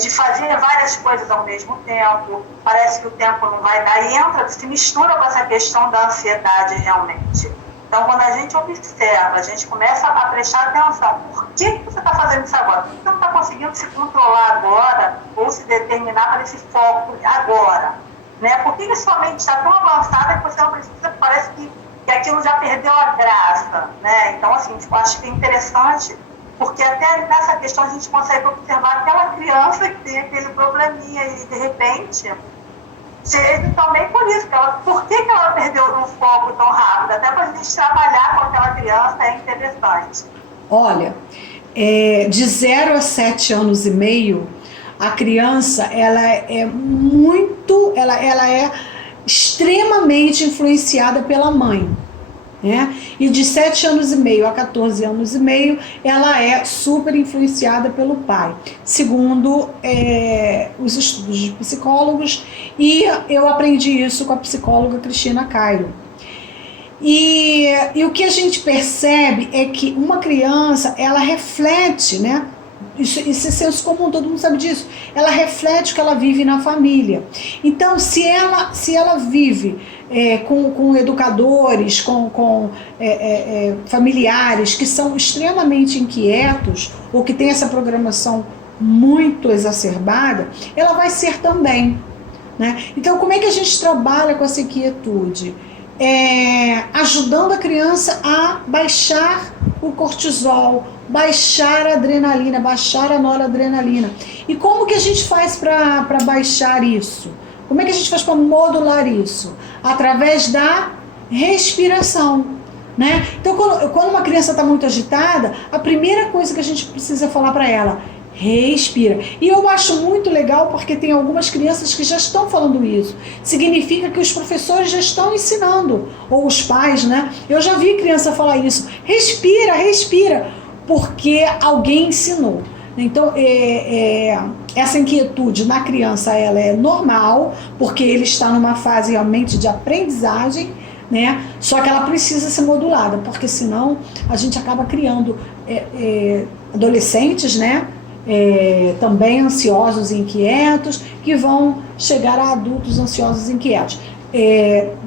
de fazer várias coisas ao mesmo tempo, parece que o tempo não vai dar, e se mistura com essa questão da ansiedade realmente. Então, quando a gente observa, a gente começa a prestar atenção. Por que você está fazendo isso agora? Por que você não está conseguindo se controlar agora ou se determinar para esse foco agora? Né? Por que sua mente está tão avançada que você não precisa, parece que aquilo já perdeu a graça? Né? Então, assim, eu acho que é interessante, porque até nessa questão a gente consegue observar aquela criança que tem aquele probleminha e, de repente... também por isso, por que ela perdeu o foco tão rápido? Até para a gente trabalhar com aquela criança é interessante. Olha, de 0 a 7 anos e meio, a criança ela é extremamente influenciada pela mãe. Né? E de 7 anos e meio a 14 anos e meio, ela é super influenciada pelo pai, segundo os estudos de psicólogos, e eu aprendi isso com a psicóloga Cristina Cairo. E o que a gente percebe é que uma criança, ela reflete, né? Isso é senso comum, todo mundo sabe disso. Ela reflete o que ela vive na família. Então, se ela vive com educadores, com familiares que são extremamente inquietos ou que têm essa programação muito exacerbada, ela vai ser também. Né? Então, como é que a gente trabalha com essa inquietude? Ajudando a criança a baixar o cortisol, baixar a adrenalina, baixar a noradrenalina. E como que a gente faz para baixar isso? Como é que a gente faz para modular isso? Através da respiração. Né? Então, quando uma criança está muito agitada, a primeira coisa que a gente precisa falar para ela: respira. E eu acho muito legal porque tem algumas crianças que já estão falando isso. Significa que os professores já estão ensinando, ou os pais, né? Eu já vi criança falar isso. Respira, respira, porque alguém ensinou. Então, essa inquietude na criança ela é normal, porque ele está numa fase realmente de aprendizagem, né? Só que ela precisa ser modulada, porque senão a gente acaba criando adolescentes, né? também ansiosos e inquietos, que vão chegar a adultos ansiosos e inquietos.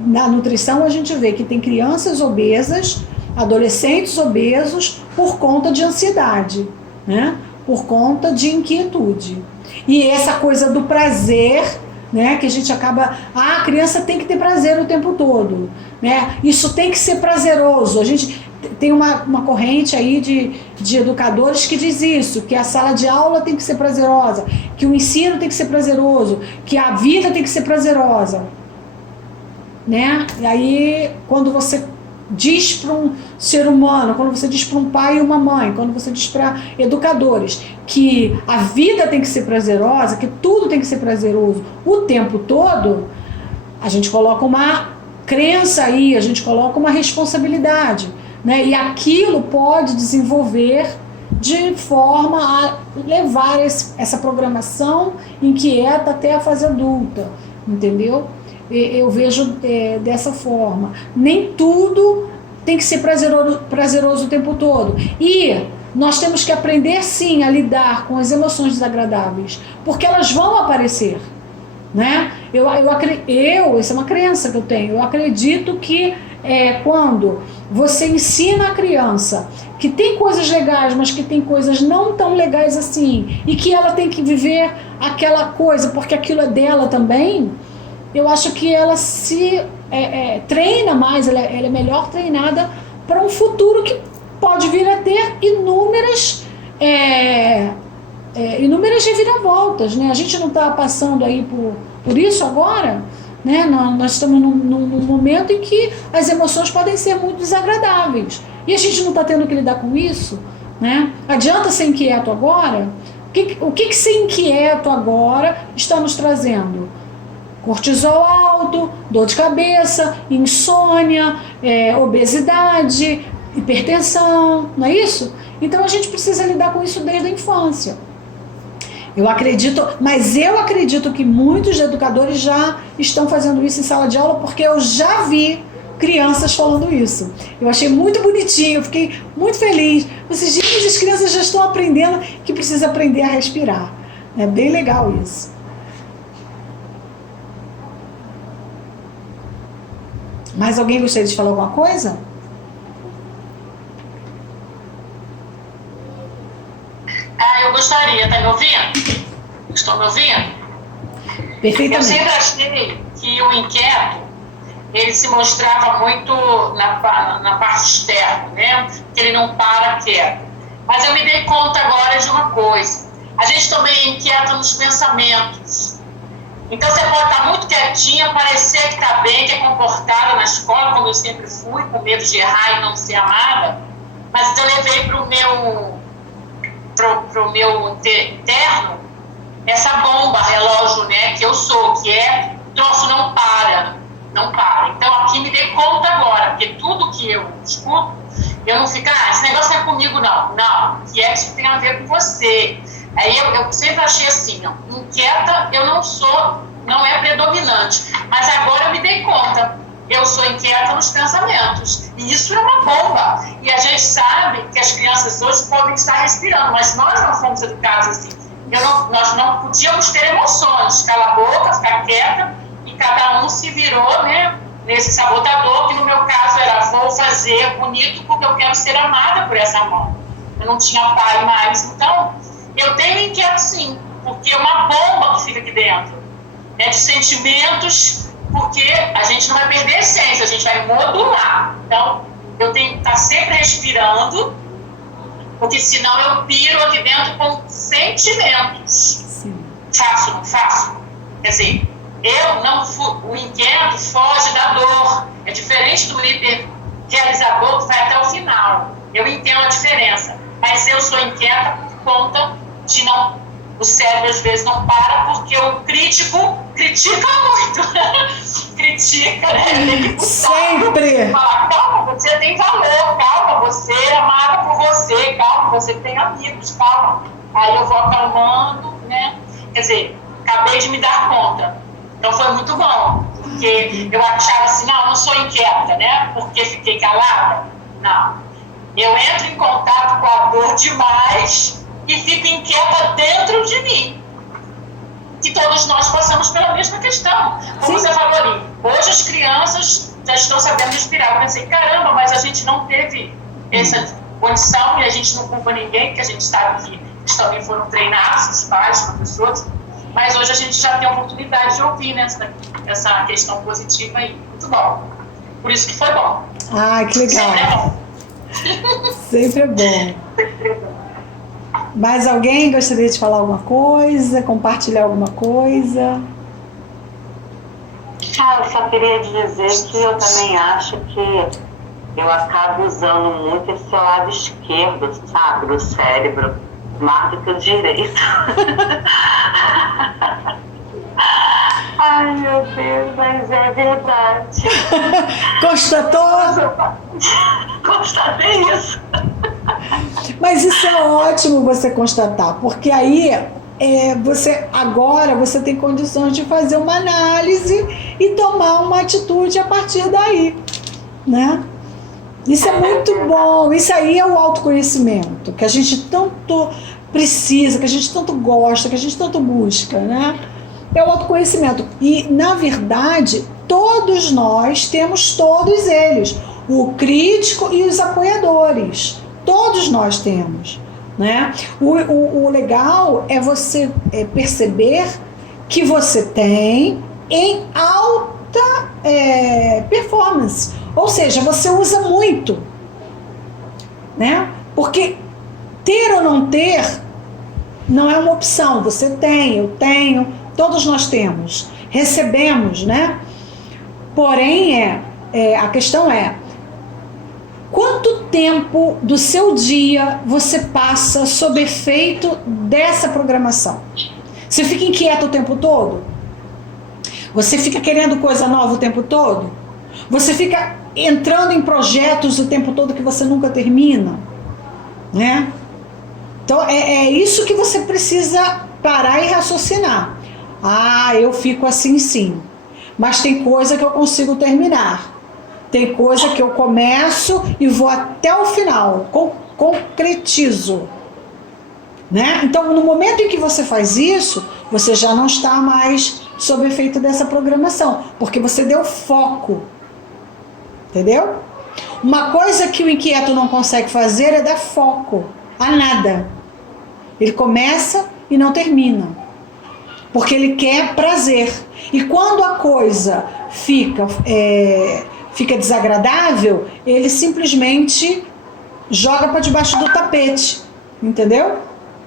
Na nutrição a gente vê que tem crianças obesas, adolescentes obesos por conta de ansiedade, né? Por conta de inquietude. E essa coisa do prazer, né? Que a gente acaba... a criança tem que ter prazer o tempo todo, né? Isso tem que ser prazeroso. A gente tem uma corrente aí de educadores que diz isso, que a sala de aula tem que ser prazerosa, que o ensino tem que ser prazeroso, que a vida tem que ser prazerosa, né? E aí, quando você diz para um ser humano, quando você diz para um pai e uma mãe, quando você diz para educadores que a vida tem que ser prazerosa, que tudo tem que ser prazeroso o tempo todo, a gente coloca uma crença aí, a gente coloca uma responsabilidade, né? E aquilo pode desenvolver de forma a levar essa programação inquieta até a fase adulta, entendeu? Eu vejo dessa forma. Nem tudo tem que ser prazeroso o tempo todo. E nós temos que aprender, sim, a lidar com as emoções desagradáveis, porque elas vão aparecer, né? Essa é uma crença que eu tenho. Eu acredito que quando você ensina a criança que tem coisas legais, mas que tem coisas não tão legais assim, e que ela tem que viver aquela coisa porque aquilo é dela também, eu acho que ela se treina mais, ela é melhor treinada para um futuro que pode vir a ter inúmeras reviravoltas, né? A gente não está passando aí por isso agora, né? Nós estamos num momento em que as emoções podem ser muito desagradáveis e a gente não está tendo que lidar com isso, né? Adianta ser inquieto agora? O que ser inquieto agora está nos trazendo? Cortisol alto, dor de cabeça, insônia, obesidade, hipertensão, não é isso? Então a gente precisa lidar com isso desde a infância. Eu acredito que muitos educadores já estão fazendo isso em sala de aula, porque eu já vi crianças falando isso. Eu achei muito bonitinho, eu fiquei muito feliz. Esses dias as crianças já estão aprendendo que precisa aprender a respirar. É bem legal isso. Mais alguém gostaria de falar alguma coisa? Eu gostaria, tá me ouvindo? Estão me ouvindo? Perfeitamente. Eu sempre achei que o inquieto, ele se mostrava muito na parte externa, né? Que ele não para quieto. Mas eu me dei conta agora de uma coisa. A gente também é inquieto nos pensamentos. Então você pode estar muito quietinha, parecer que está bem, que é comportada na escola, como eu sempre fui, com medo de errar e não ser amada, mas eu levei para o meu interno essa bomba, relógio, né, que eu sou, que o troço não para. Então aqui me dei conta agora, porque tudo que eu escuto, eu não fico, esse negócio não é comigo não, que isso tem a ver com você. Aí eu sempre achei assim, inquieta eu não é predominante, mas agora eu me dei conta, eu sou inquieta nos pensamentos, e isso é uma bomba, e a gente sabe que as crianças hoje podem estar respirando, mas nós não fomos educados assim, nós não podíamos ter emoções, calar a boca, ficar quieta, e cada um se virou, né, nesse sabotador, que no meu caso era, vou fazer bonito porque eu quero ser amada por essa mão, eu não tinha pai mais, então eu tenho inquieto sim, porque é uma bomba que fica aqui dentro, de sentimentos, porque a gente não vai perder a essência, a gente vai modular. Então, eu tenho que estar sempre respirando, porque senão eu piro aqui dentro com sentimentos. Sim. Faço, não faço? Quer dizer, o inquieto foge da dor, é diferente do hiper realizador que vai até o final. Eu entendo a diferença, mas eu sou inquieta por conta de o cérebro às vezes não para, porque o crítico critica muito. Critica, né? Tem que sempre falar, calma, você tem valor, calma, você é amada por você, calma, você tem amigos, calma. Aí eu vou acalmando, né? Quer dizer, acabei de me dar conta. Então foi muito bom, porque eu achava assim, não sou inquieta, né? Porque fiquei calada. Não. Eu entro em contato com a dor demais, e fico inquieta dentro de mim. Que todos nós passamos pela mesma questão. Como você falou ali, hoje as crianças já estão sabendo respirar. Eu pensei, caramba, mas a gente não teve essa condição e a gente não culpa ninguém, porque a gente sabe que eles também foram treinados, os pais, os professores, mas hoje a gente já tem a oportunidade de ouvir, né, essa questão positiva aí. Muito bom. Por isso que foi bom. Ah, que legal. Sempre é bom. Sempre é bom. Mais alguém gostaria de falar alguma coisa? Compartilhar alguma coisa? Eu só queria dizer que eu também acho que eu acabo usando muito esse lado esquerdo, sabe, do cérebro, mais do que o direito. Ai, meu Deus, mas é verdade. Constatou? Constatei isso. Mas isso é ótimo você constatar, porque aí você tem condições de fazer uma análise e tomar uma atitude a partir daí, né? Isso é muito bom, isso aí é o autoconhecimento, que a gente tanto precisa, que a gente tanto gosta, que a gente tanto busca, né? É o autoconhecimento. E, na verdade, todos nós temos todos eles, o crítico e os apoiadores. Todos nós temos, né? O legal é você perceber que você tem em alta performance. Ou seja, você usa muito, né? Porque ter ou não ter não é uma opção. Você tem, eu tenho, todos nós temos. Recebemos, né? Porém, a questão é: quanto tempo do seu dia você passa sob efeito dessa programação? Você fica inquieto o tempo todo? Você fica querendo coisa nova o tempo todo? Você fica entrando em projetos o tempo todo que você nunca termina? Né? Então, é isso que você precisa parar e raciocinar. Ah, eu fico assim sim. Mas tem coisa que eu consigo terminar. Tem coisa que eu começo e vou até o final, concretizo. Né? Então, no momento em que você faz isso, você já não está mais sob efeito dessa programação, porque você deu foco. Entendeu? Uma coisa que o inquieto não consegue fazer é dar foco a nada. Ele começa e não termina, porque ele quer prazer. E quando a coisa fica desagradável, ele simplesmente joga para debaixo do tapete, entendeu?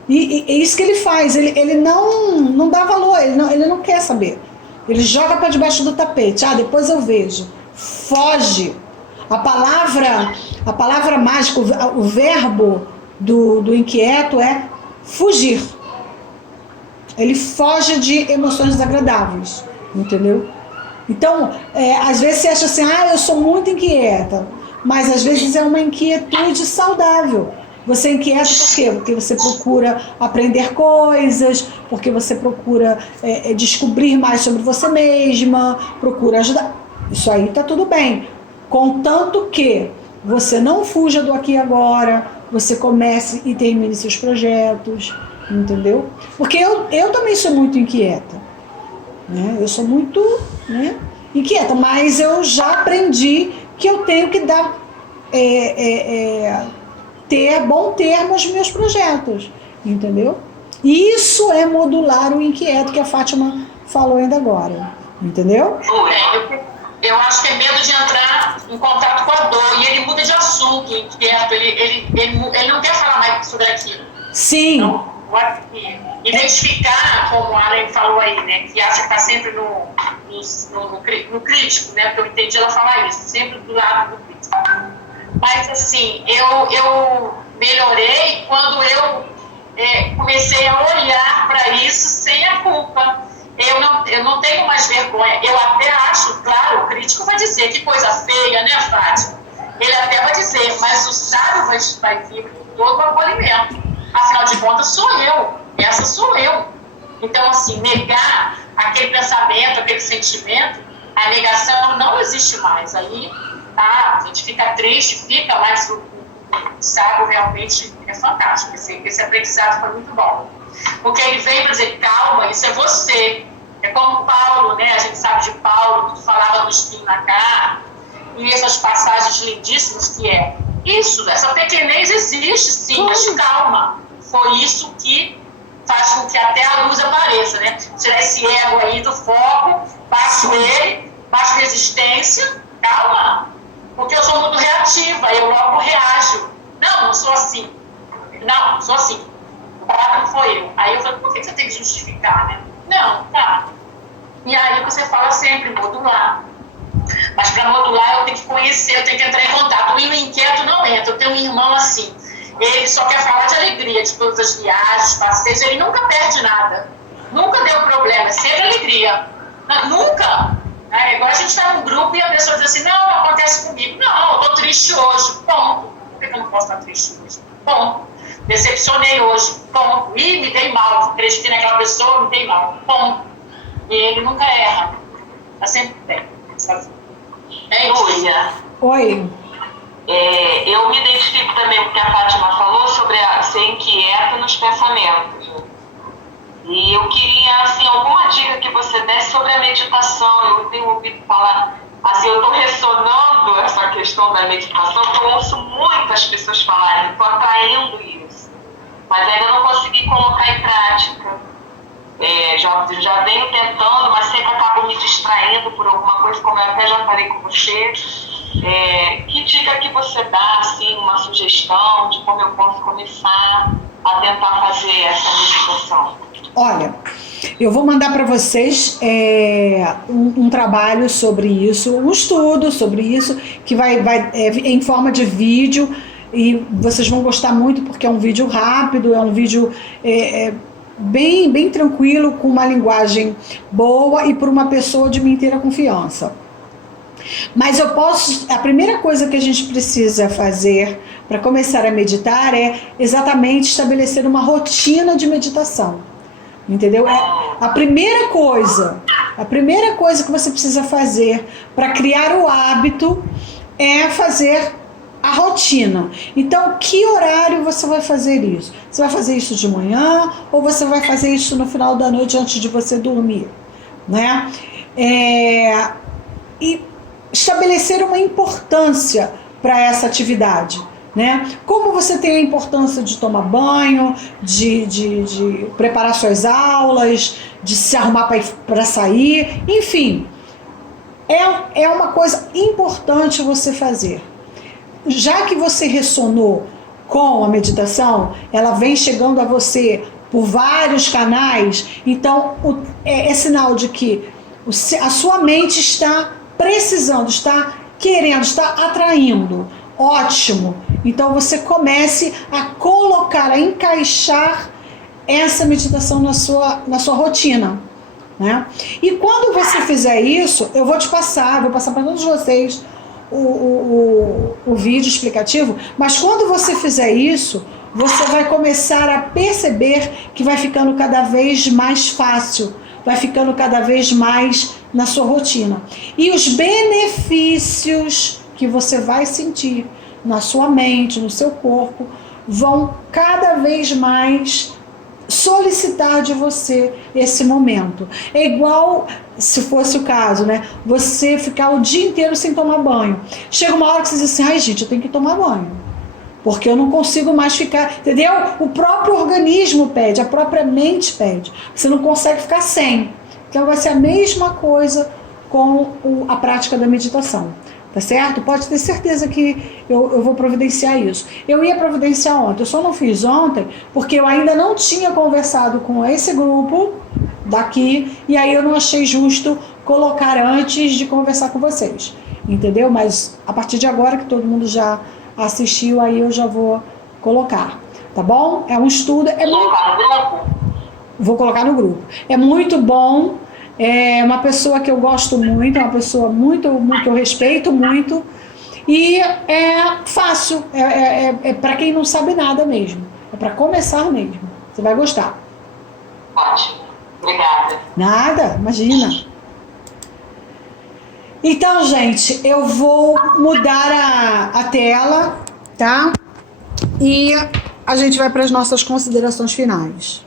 E é isso que ele faz, ele não dá valor, ele não quer saber. Ele joga para debaixo do tapete, depois eu vejo. Foge. A palavra mágica, o verbo do inquieto é fugir. Ele foge de emoções desagradáveis, entendeu? Então, às vezes você acha assim, eu sou muito inquieta, mas às vezes é uma inquietude saudável. Você é inquieta por quê? Porque você procura aprender coisas, porque você procura descobrir mais sobre você mesma, procura ajudar. Isso aí tá tudo bem, contanto que você não fuja do aqui e agora, você comece e termine seus projetos, entendeu? Porque eu também sou muito inquieta. Né? Eu sou muito inquieta, mas eu já aprendi que eu tenho que dar ter bom termo aos meus projetos, entendeu? Isso é modular o inquieto que a Fátima falou ainda agora, entendeu? Eu acho que é medo de entrar em contato com a dor, e ele muda de assunto, o inquieto, ele não quer falar mais sobre aquilo. Sim. Então, identificar, como a Allen falou aí, né, que acha que está sempre no crítico, né, porque eu entendi ela falar isso, sempre do lado do crítico. Mas, assim, eu melhorei quando eu comecei a olhar para isso sem a culpa. Eu não tenho mais vergonha. Eu até acho, claro, o crítico vai dizer que coisa feia, né, Fátima? Ele até vai dizer, mas o sábio vai vir com todo o acolhimento. Afinal de contas, sou eu. Essa sou eu. Então, assim, negar aquele pensamento, aquele sentimento, a negação não existe mais. Aí, a gente fica triste, mas Sábio realmente é fantástico. Esse aprendizado foi muito bom. Porque ele vem para dizer, calma, isso é você. É como Paulo, né? A gente sabe de Paulo, que falava do espinho na carne, e essas passagens lindíssimas que é isso, essa pequenez existe sim, mas calma. Foi isso que faz com que até a luz apareça, né? Tirar esse ego aí do foco, baixo ele, baixa resistência, calma. Porque eu sou muito reativa, eu logo reajo. Não sou assim. Não, sou assim. O problema não foi eu. Aí eu falei, por que você tem que justificar, né? Não, tá. E aí você fala sempre, modular. Mas para modular eu tenho que conhecer, eu tenho que entrar em contato. O inquieto não entra. Eu tenho um irmão assim, ele só quer falar de alegria, de todas as viagens, passeios, ele nunca perde nada. Nunca deu problema, é sempre alegria. Nunca. Agora a gente está num grupo e a pessoa diz assim, não, acontece comigo. Não, eu estou triste hoje, ponto. Por que eu não posso estar triste hoje? Ponto. Decepcionei hoje, ponto. Ih, me dei mal, acreditei naquela pessoa, me dei mal, ponto. E ele nunca erra. Está sempre bem. Lúlia. Oi. Eu me identifico também com o que a Fátima falou sobre ser inquieta nos pensamentos. E eu queria, assim, alguma dica que você desse sobre a meditação. Eu tenho ouvido falar, assim, eu estou ressonando essa questão da meditação, porque eu ouço muitas pessoas falarem, estou atraindo isso, mas ainda não consegui colocar em prática. Já venho tentando, mas sempre acabo me distraindo por alguma coisa, como eu até já falei com você. Que dica que você dá, assim, uma sugestão de como eu posso começar a tentar fazer essa meditação? Olha, eu vou mandar para vocês um trabalho sobre isso, um estudo sobre isso, que vai em forma de vídeo, e vocês vão gostar muito porque é um vídeo rápido, é um vídeo bem tranquilo, com uma linguagem boa e por uma pessoa de minha inteira confiança. Mas a primeira coisa que a gente precisa fazer para começar a meditar é exatamente estabelecer uma rotina de meditação. Entendeu? A primeira coisa que você precisa fazer para criar o hábito é fazer a rotina. Então, que horário você vai fazer isso? Você vai fazer isso de manhã ou você vai fazer isso no final da noite antes de você dormir? Né? E estabelecer uma importância para essa atividade. Né? Como você tem a importância de tomar banho, de preparar suas aulas, de se arrumar para sair, enfim, é uma coisa importante você fazer. Já que você ressonou com a meditação, ela vem chegando a você por vários canais, então é sinal de que a sua mente está precisando, está querendo, está atraindo. Ótimo! Então você comece a colocar, a encaixar essa meditação na sua rotina. Né? E quando você fizer isso, eu vou passar para todos vocês o vídeo explicativo, mas quando você fizer isso, você vai começar a perceber que vai ficando cada vez mais fácil, vai ficando cada vez mais na sua rotina. E os benefícios que você vai sentir na sua mente, no seu corpo, vão cada vez mais solicitar de você esse momento. É igual, se fosse o caso, né? Você ficar o dia inteiro sem tomar banho. Chega uma hora que você diz assim, ai gente, eu tenho que tomar banho, porque eu não consigo mais ficar, entendeu? O próprio organismo pede, a própria mente pede. Você não consegue ficar sem. Então vai ser a mesma coisa com a prática da meditação. Tá certo? Pode ter certeza que eu vou providenciar isso. Eu ia providenciar ontem, eu só não fiz ontem porque eu ainda não tinha conversado com esse grupo daqui e aí eu não achei justo colocar antes de conversar com vocês. Entendeu? Mas a partir de agora que todo mundo já assistiu, aí eu já vou colocar. Tá bom? É um estudo. Vou colocar no grupo. É muito bom. É uma pessoa que eu gosto muito, é uma pessoa muito que eu respeito muito, e é fácil, é para quem não sabe nada mesmo, é para começar mesmo, você vai gostar. Ótimo, obrigada. Nada, imagina. Então, gente, eu vou mudar a tela, tá? E a gente vai para as nossas considerações finais.